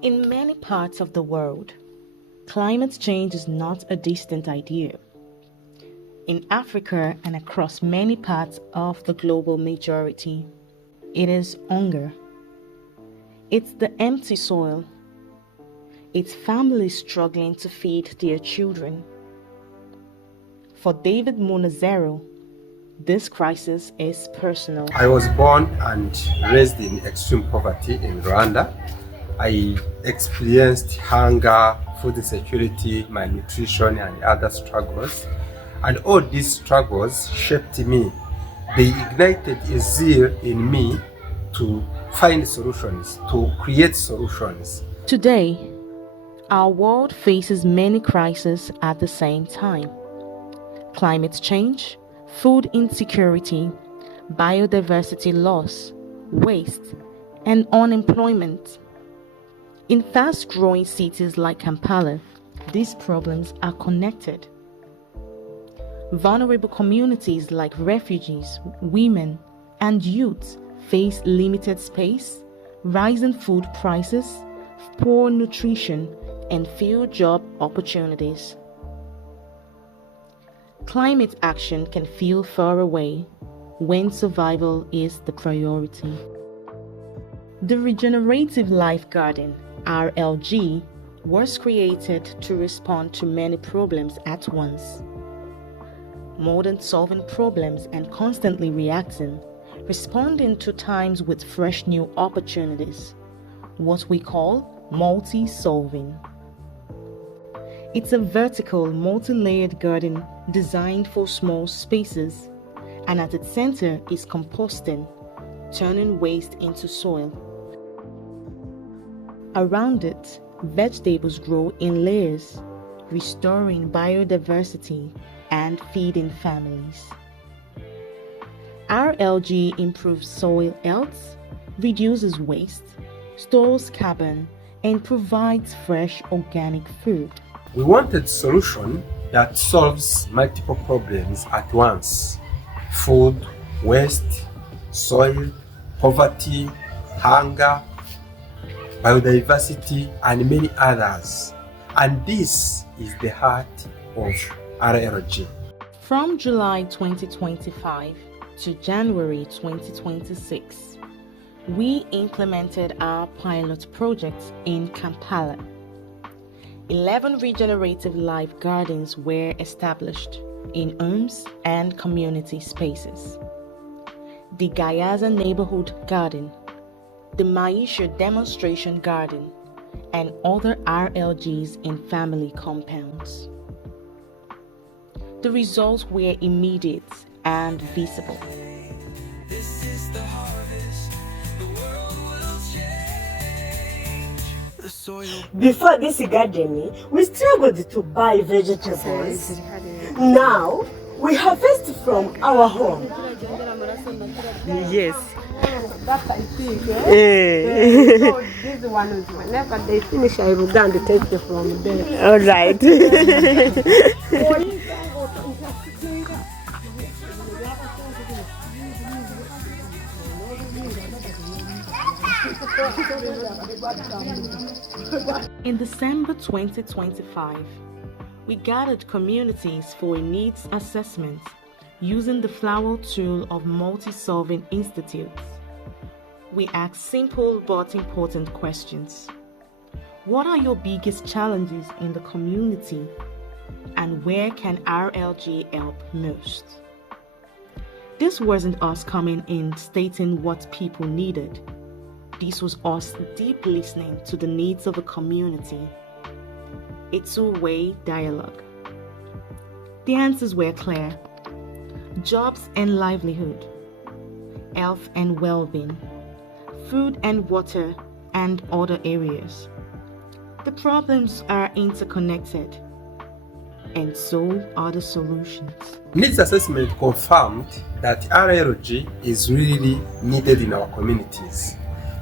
In many parts of the world, climate change is not a distant idea. In Africa and across many parts of the global majority, it is hunger. It's the empty soil. It's families struggling to feed their children. For David Munezero, this crisis is personal. I was born and raised in extreme poverty in Rwanda. I experienced hunger, food insecurity, malnutrition, and other struggles. And all these struggles shaped me. They ignited a zeal in me to find solutions, to create solutions. Today, our world faces many crises at the same time. Climate change, food insecurity, biodiversity loss, waste, and unemployment. In fast-growing cities like Kampala, these problems are connected. Vulnerable communities like refugees, women, and youths face limited space, rising food prices, poor nutrition, and few job opportunities. Climate action can feel far away when survival is the priority. The Regenerative Life Garden, RLG, was created to respond to many problems at once. More than solving problems and constantly reacting, responding to times with fresh new opportunities, what we call multi-solving. It's a vertical, multi-layered garden designed for small spaces, and at its center is composting, turning waste into soil. Around it, vegetables grow in layers, restoring biodiversity and feeding families. RLG improves soil health, reduces waste, stores carbon, and provides fresh organic food. We wanted a solution that solves multiple problems at once: food, waste, soil, poverty, hunger, biodiversity, and many others. And this is the heart of RLG. From July 2025 to January 2026, we implemented our pilot project in Kampala. 11 regenerative life gardens were established in homes and community spaces. The Gayaza Neighborhood Garden, the Maisha Demonstration Garden, and other RLGs in family compounds. The results were immediate and visible. This is the harvest, the world will change. The soil. Before this garden, we struggled to buy vegetables. Now, we harvest from our home. Yes. That I think, eh? So this one is whenever they finish, I will go and take it from there. All right. In December 2025, we gathered communities for a needs assessment using the flower tool of multi-solving institutes. We asked simple but important questions. What are your biggest challenges in the community, and where can RLG help most? This wasn't us coming in stating what people needed. This was us deep listening to the needs of the community. A two-way dialogue. The answers were clear: jobs and livelihood, health and well-being, food and water, and other areas. The problems are interconnected, and so are the solutions. Needs assessment confirmed that RLG is really needed in our communities.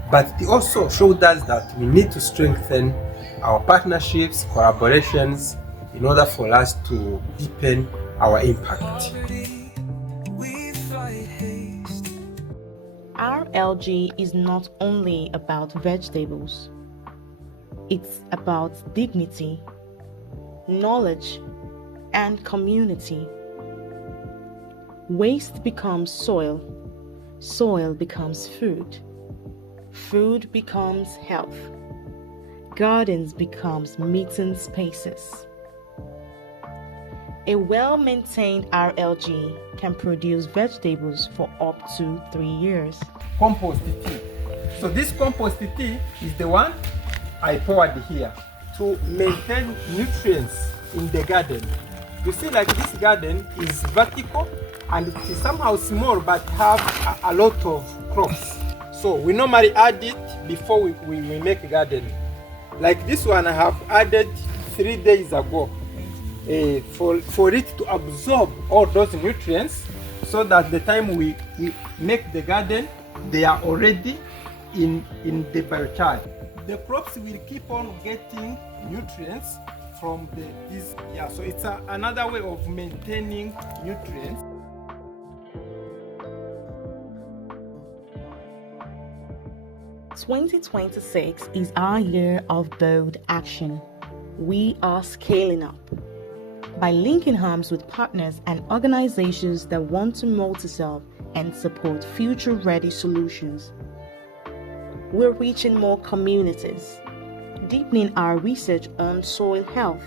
But it also showed us that we need to strengthen our partnerships, collaborations, in order for us to deepen our impact. RLG is not only about vegetables. It's about dignity, knowledge, and community. Waste becomes soil, soil becomes food, food becomes health, gardens becomes meeting spaces. A well-maintained RLG can produce vegetables for up to 3 years. Compost tea. So this compost tea is the one I poured here to maintain nutrients in the garden. You see, like this garden is vertical and it is somehow small but have a lot of crops. So we normally add it before we make a garden. Like this one I have added 3 days ago for it to absorb all those nutrients, so that the time we make the garden, they are already in the biochar. The crops will keep on getting nutrients from this. Yeah, so it's another way of maintaining nutrients. "2026 is our year of bold action. We are scaling up." By linking arms with partners and organizations that want to multi-serve and support future-ready solutions, we're reaching more communities, deepening our research on soil health,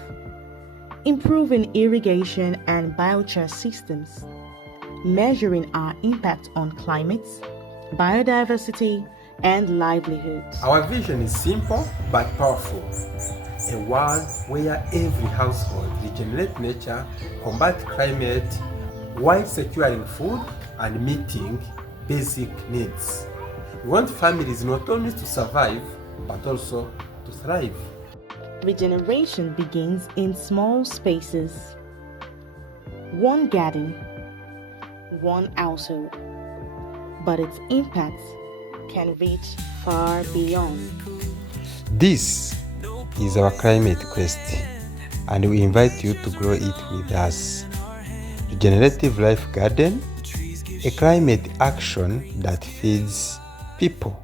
improving irrigation and biochar systems, measuring our impact on climate, biodiversity, and livelihoods. Our vision is simple but powerful. A world where every household regenerates nature, combats climate, while securing food and meeting basic needs. We want families not only to survive, but also to thrive. Regeneration begins in small spaces. One garden, one household, but its impact can reach far beyond. This is our climate quest, and we invite you to grow it with us. Regenerative Life Garden, a climate action that feeds people.